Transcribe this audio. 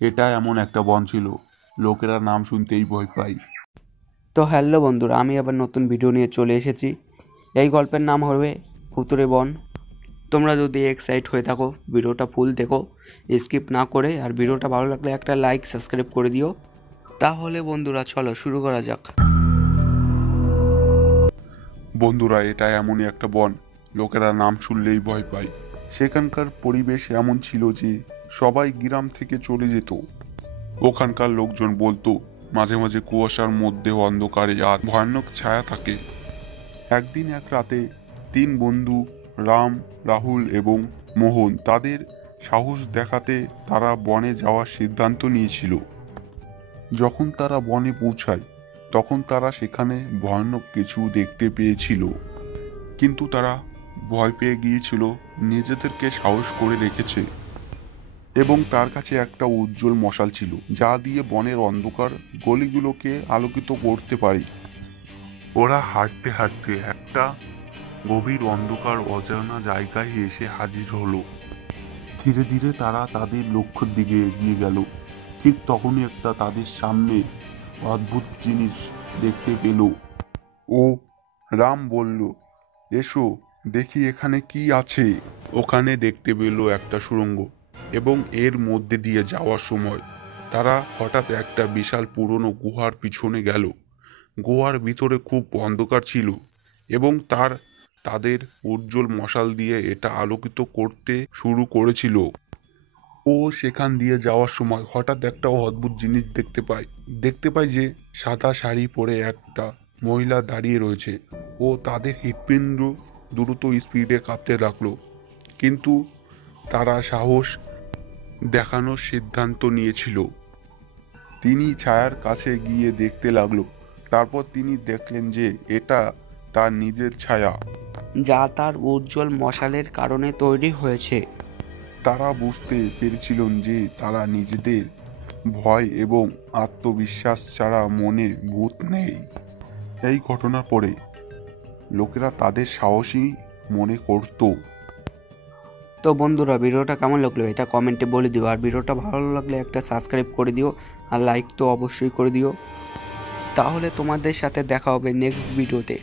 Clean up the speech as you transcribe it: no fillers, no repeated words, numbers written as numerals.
এটা এমন একটা বন ছিল, লোকেরা নাম শুনতেই ভয় পায়। তো হ্যালো বন্ধুরা, আমি আবার নতুন ভিডিও নিয়ে চলে এসেছি। এই গল্পের নাম হবে ভুতুড়ে বন। তোমরা যদি এক্সাইট হয়ে থাকো ভিডিওটা ফুল দেখো, স্কিপ না করে। আর ভিডিওটা ভালো লাগলে একটা লাইক সাবস্ক্রাইব করে দিও। তাহলে বন্ধুরা চলো শুরু করা যাক। বন্ধুরা, এটা এমনই একটা বন, লোকেরা নাম শুনলেই ভয় পায়। সেখানকার পরিবেশ এমন ছিল যে সবাই গ্রাম থেকে চলে যেত। ওখানকার লোকজন বলতো মাঝে মাঝে কুয়াশার মধ্যে অন্ধকারে আর ভয়ানক ছায়া থাকে। একদিন এক রাতে তিন বন্ধু রাম, রাহুল এবং মোহন তাদের সাহস দেখাতে তারা বনে যাওয়ার সিদ্ধান্ত নিয়েছিল। যখন তারা বনে পৌঁছায় তখন তারা সেখানে ভয়ানক কিছু দেখতে পেয়েছিল, কিন্তু তারা ভয় পেয়ে গিয়েছিল, নিজেদেরকে সাহস করে রেখেছে এবং তার কাছে একটা উজ্জ্বল মশাল ছিল যা দিয়ে বনের অন্ধকার গলিগুলোকে আলোকিত করতে পারে। ওরা হাঁটতে হাঁটতে একটা গভীর অন্ধকার অজানা জায়গায় এসে হাজির হলো। ধীরে ধীরে তারা তাদের লক্ষ্যের দিকে এগিয়ে গেল। ঠিক তখনই একটা তাদের সামনে অদ্ভুত জিনিস দেখতে পেল। ও রাম বলল, এসো দেখি এখানে কি আছে। ওখানে দেখতে পেল একটা সুড়ঙ্গ এবং এর মধ্যে দিয়ে যাওয়ার সময় তারা হঠাৎ একটা বিশাল পুরনো গুহার পিছনে গেল। গুহার ভিতরে খুব অন্ধকার ছিল এবং তাদের উজ্জ্বল মশাল দিয়ে এটা আলোকিত করতে শুরু করেছিল। ও সেখান দিয়ে যাওয়ার সময় হঠাৎ একটা অদ্ভুত জিনিস দেখতে পায় যে সাদা শাড়ি পরে একটা মহিলা দাঁড়িয়ে রয়েছে। ও তাদের হৃৎপিণ্ড দ্রুত স্পিডে কাঁপতে লাগলো, কিন্তু তারা সাহস দেখানোর সিদ্ধান্ত নিয়েছিল। তিনি ছায়ার কাছে গিয়ে দেখতে লাগলো। তারপর তিনি দেখলেন যে এটা তার নিজের ছায়া। যা তার উজ্জ্বল মশালের কারণে তৈরি হয়েছে। তারা বুঝতে পেরেছিলেন যে তারা নিজেদের ভয় এবং আত্মবিশ্বাস ছাড়া মনে ভূত নেই। এই ঘটনার পরে লোকেরা তাদের সাহসী মনে করত। তো বন্ধুরা, ভিডিওটা কেমন লাগলো এটা কমেন্টে বলে দিও। আর ভিডিওটা ভালো লাগলে একটা সাবস্ক্রাইব করে দিও, আর লাইক তো অবশ্যই করে দিও। তাহলে তোমাদের সাথে দেখা হবে নেক্সট ভিডিওতে।